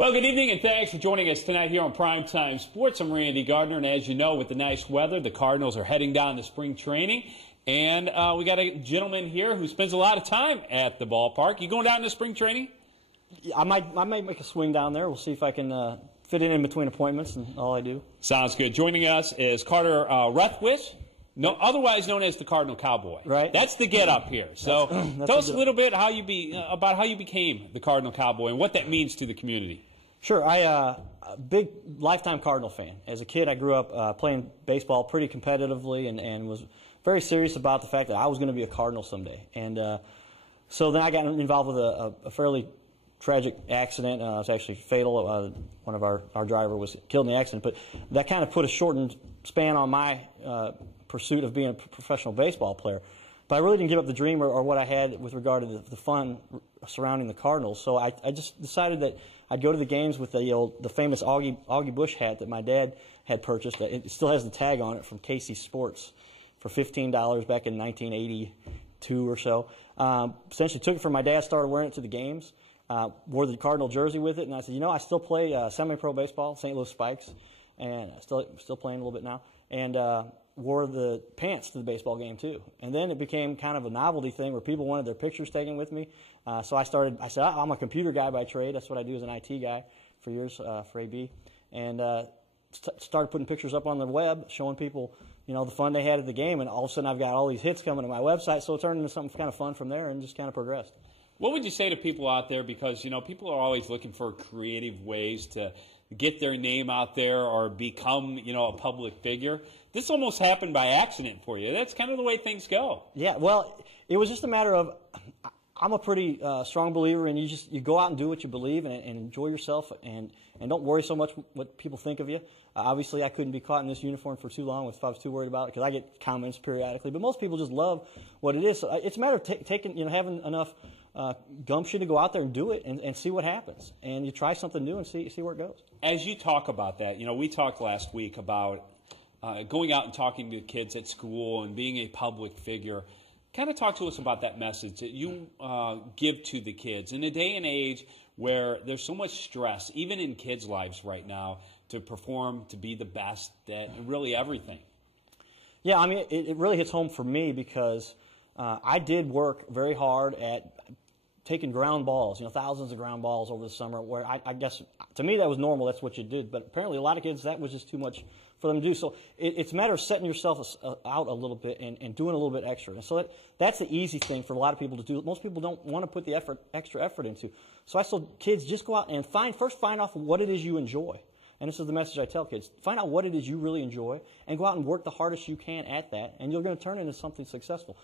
Well, good evening, and thanks for joining us tonight here on Primetime Sports. I'm Randy Gardner, and as you know, with the nice weather, the Cardinals are heading down to spring training. And we got a gentleman here who spends a lot of time at the ballpark. You going down to spring training? I might make a swing down there. We'll see if I can fit it in between appointments and all I do. Sounds good. Joining us is Carter Rethwis, otherwise known as the Cardinal Cowboy. Right. That's the get-up here. So that's tell us a little bit about how you became the Cardinal Cowboy and what that means to the community. Sure. A big lifetime Cardinal fan. As a kid, I grew up playing baseball pretty competitively and was very serious about the fact that I was going to be a Cardinal someday. And so then I got involved with a fairly tragic accident. It was actually fatal. One of our driver was killed in the accident. But that kind of put a shortened span on my pursuit of being a professional baseball player. But I really didn't give up the dream or what I had with regard to the fun surrounding the Cardinals. So I just decided that I'd go to the games with the famous Augie Busch hat that my dad had purchased. It still has the tag on it from Casey Sports for $15 back in 1982 or so. Essentially took it from my dad, started wearing it to the games, wore the Cardinal jersey with it, and I said, I still play semi-pro baseball, St. Louis Spikes, and still playing a little bit now, and wore the pants to the baseball game too. And then it became kind of a novelty thing where people wanted their pictures taken with me. So I said, I'm a computer guy by trade. That's what I do as an IT guy for years for AB. And started putting pictures up on the web, showing people, the fun they had at the game. And all of a sudden I've got all these hits coming to my website. So it turned into something kind of fun from there and just kind of progressed. What would you say to people out there? Because, people are always looking for creative ways to get their name out there or become, a public figure. This almost happened by accident for you. That's kind of the way things go. Yeah, well, it was just a matter of, I'm a pretty strong believer in you go out and do what you believe and enjoy yourself and don't worry so much what people think of you. Obviously, I couldn't be caught in this uniform for too long if I was too worried about it because I get comments periodically. But most people just love what it is. So it's a matter of having enough gumption to go out there and do it and see what happens. And you try something new and see where it goes. As you talk about that, we talked last week about going out and talking to kids at school and being a public figure. Kind of talk to us about that message that you give to the kids in a day and age where there's so much stress, even in kids' lives right now, to perform, to be the best at really everything. Yeah, I mean, it really hits home for me because I did work very hard at taking ground balls, thousands of ground balls over the summer where I guess, to me, that was normal. That's what you did. But apparently a lot of kids, that was just too much for them to do. So it's a matter of setting yourself out a little bit and doing a little bit extra. And so that's the easy thing for a lot of people to do. Most people don't want to put the extra effort into. So I told kids, just go out and first find out what it is you enjoy. And this is the message I tell kids. Find out what it is you really enjoy and go out and work the hardest you can at that, and you're going to turn it into something successful.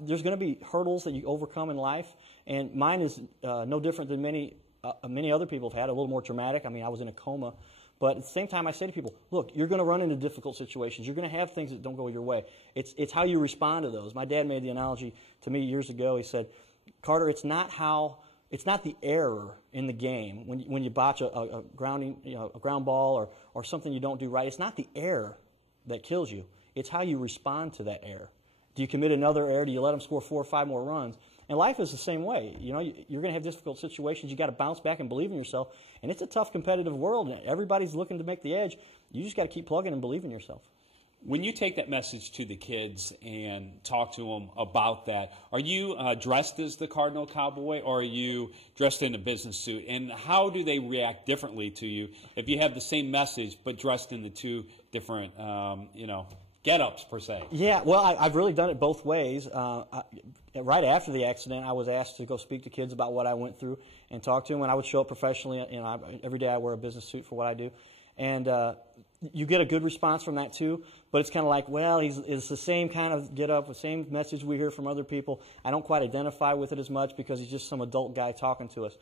There's going to be hurdles that you overcome in life, and mine is no different than many other people have had, a little more dramatic. I mean, I was in a coma. But at the same time, I say to people, look, you're going to run into difficult situations. You're going to have things that don't go your way. It's how you respond to those. My dad made the analogy to me years ago. He said, Carter, it's not the error in the game when you botch a ground ball or something you don't do right. It's not the error that kills you. It's how you respond to that error. Do you commit another error? Do you let them score 4 or 5 more runs? And life is the same way. You're going to have difficult situations. You've got to bounce back and believe in yourself. And it's a tough, competitive world. And everybody's looking to make the edge. You just got to keep plugging and believe in yourself. When you take that message to the kids and talk to them about that, are you dressed as the Cardinal Cowboy or are you dressed in a business suit? And how do they react differently to you if you have the same message but dressed in the two different, get-ups, per se? Yeah, well, I've really done it both ways. Right after the accident, I was asked to go speak to kids about what I went through and talk to them, and I would show up professionally. Every day I wear a business suit for what I do. And you get a good response from that, too, but it's kind of like, well, it's the same kind of get-up, the same message we hear from other people. I don't quite identify with it as much because he's just some adult guy talking to us.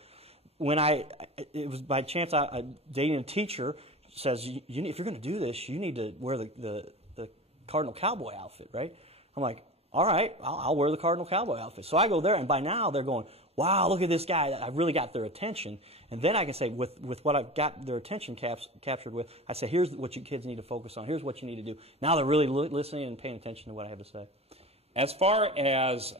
It was by chance, I dating a teacher says, if you're going to do this, you need to wear the Cardinal Cowboy outfit, right? I'm like, all right, I'll wear the Cardinal Cowboy outfit. So I go there, and by now they're going, wow, look at this guy. I really got their attention. And then I can say, with what I've got their attention captured with, I say, here's what you kids need to focus on. Here's what you need to do. Now they're really listening and paying attention to what I have to say. As far as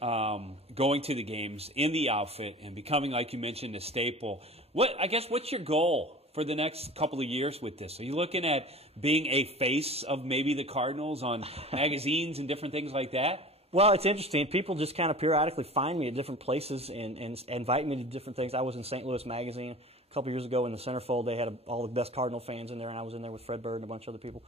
going to the games in the outfit and becoming, like you mentioned, a staple, What's your goal for the next couple of years with this? Are you looking at being a face of maybe the Cardinals on magazines and different things like that? Well, it's interesting. People just kind of periodically find me at different places and invite me to different things. I was in St. Louis Magazine a couple years ago in the centerfold. They had all the best Cardinal fans in there, and I was in there with Fred Bird and a bunch of other people.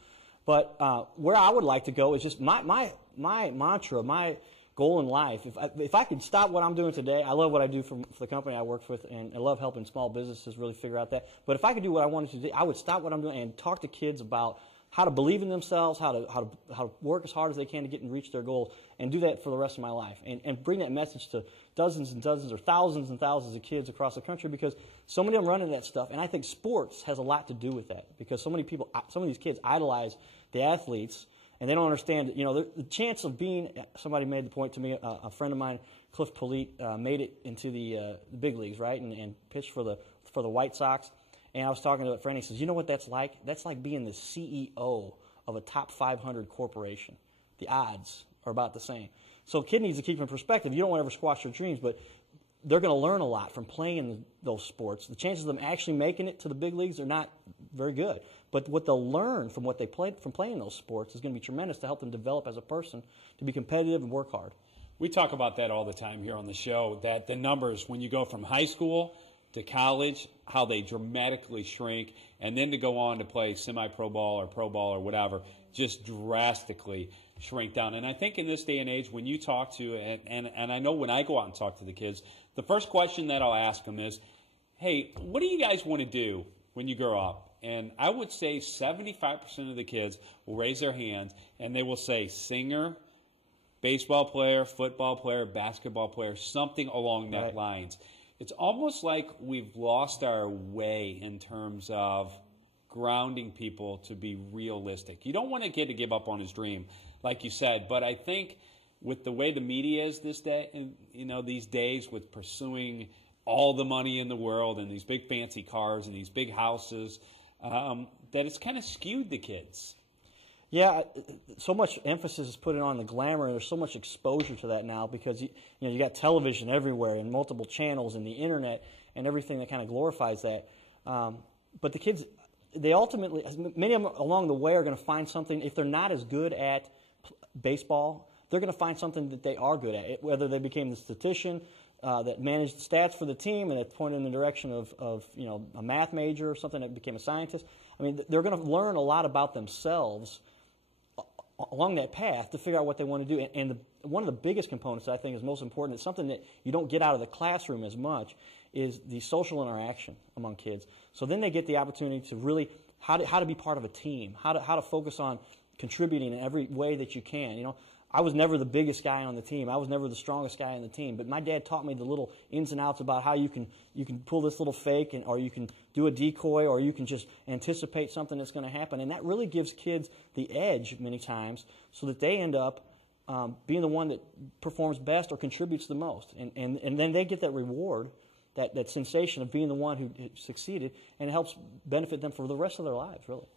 But where I would like to go is just my mantra, my goal in life. If I could stop what I'm doing today, I love what I do for the company I work with, and I love helping small businesses really figure out that. But if I could do what I wanted to do, I would stop what I'm doing and talk to kids about how to believe in themselves, how to work as hard as they can to get and reach their goals, and do that for the rest of my life, and bring that message to dozens and dozens or thousands and thousands of kids across the country, because so many of them run into that stuff, and I think sports has a lot to do with that, because so many people, some of these kids idolize the athletes, and they don't understand, the chance of being, somebody made the point to me, a friend of mine, Cliff Polite, made it into the big leagues, right, and pitched for the White Sox. And I was talking to a friend, he says, you know what that's like? That's like being the CEO of a top 500 corporation. The odds are about the same. So a kid needs to keep in perspective. You don't want to ever squash their dreams, but they're going to learn a lot from playing those sports. The chances of them actually making it to the big leagues are not very good. But what they'll learn from what they played from playing those sports is going to be tremendous to help them develop as a person, to be competitive and work hard. We talk about that all the time here on the show, that the numbers, when you go from high school to college, how they dramatically shrink, and then to go on to play semi-pro ball or whatever, just drastically shrink down. And I think in this day and age, when you talk to, and I know when I go out and talk to the kids, the first question that I'll ask them is, hey, what do you guys want to do when you grow up? And I would say 75% of the kids will raise their hands, and they will say singer, baseball player, football player, basketball player, something along that lines. It's almost like we've lost our way in terms of grounding people to be realistic. You don't want a kid to give up on his dream, like you said, but I think with the way the media is this day, these days, with pursuing all the money in the world and these big fancy cars and these big houses, that it's kind of skewed the kids. Yeah, so much emphasis is put on the glamour, and there's so much exposure to that now, because you got television everywhere and multiple channels and the internet and everything that kind of glorifies that. But the kids, they ultimately, many of them along the way are going to find something. If they're not as good at baseball, they're going to find something that they are good at. Whether they became the statistician that managed stats for the team and that pointed in the direction of a math major or something that became a scientist. I mean, they're going to learn a lot about themselves along that path to figure out what they want to do. And one of the biggest components that I think is most important, it's something that you don't get out of the classroom as much, is the social interaction among kids. So then they get the opportunity to really, how to be part of a team, how to focus on contributing in every way that you can. I was never the biggest guy on the team. I was never the strongest guy on the team. But my dad taught me the little ins and outs about how you can pull this little fake, or you can do a decoy, or you can just anticipate something that's going to happen. And that really gives kids the edge many times, so that they end up being the one that performs best or contributes the most. And then they get that reward, that sensation of being the one who succeeded, and it helps benefit them for the rest of their lives, really.